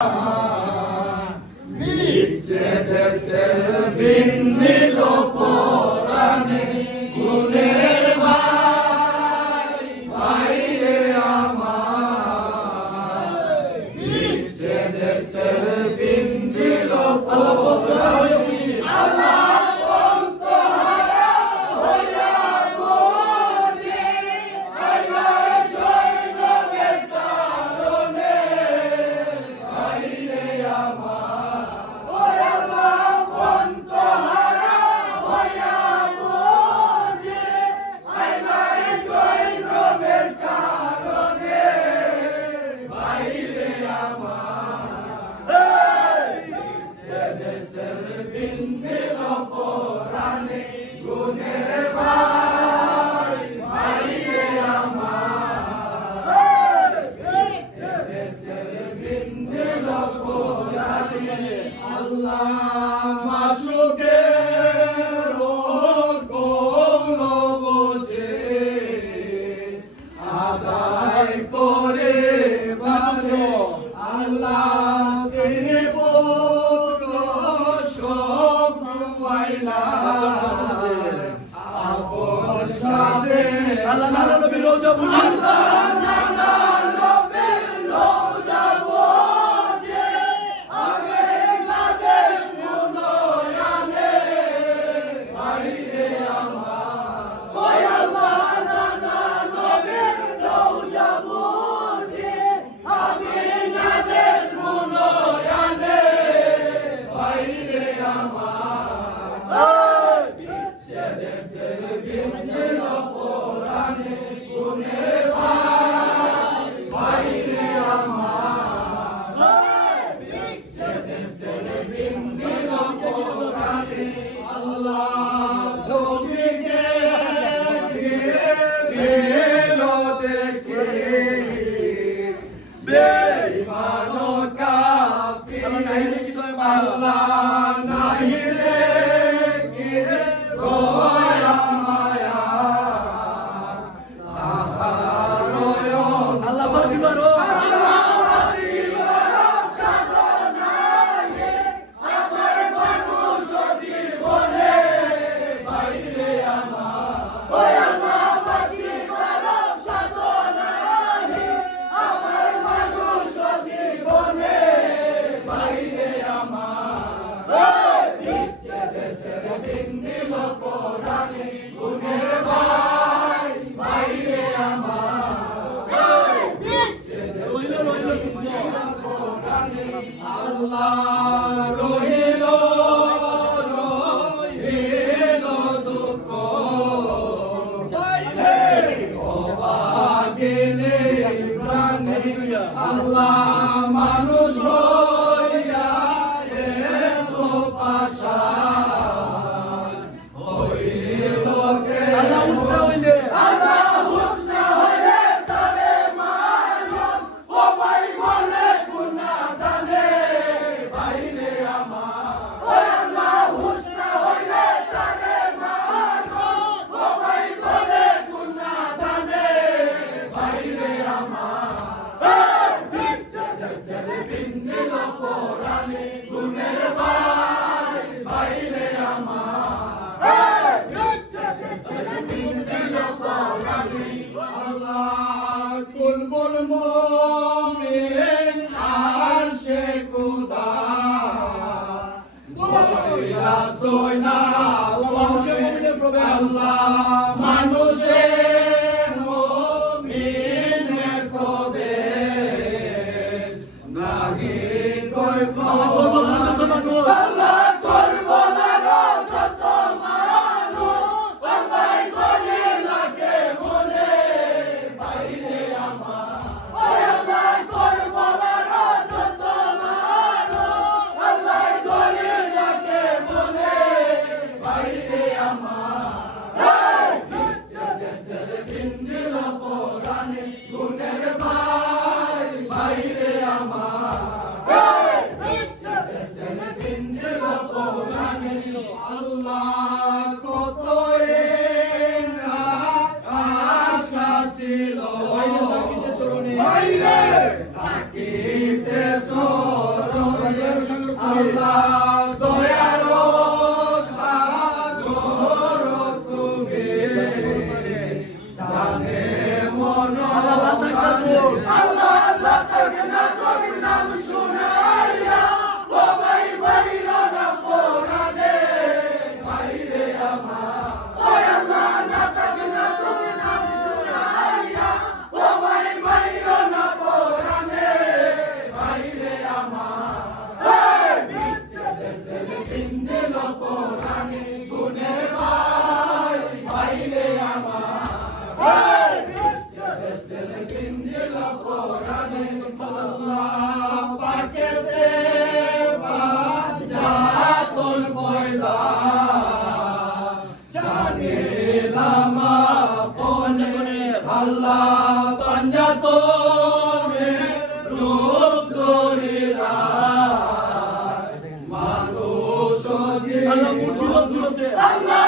Oh. আল্লাহ নবীর রোজা Jai. কই ছিল থাকিতে চরণে আল্লাহ। আল্লাহ পাঞ্জাতনে রূপ দরিলা মানুষ আল্লাহ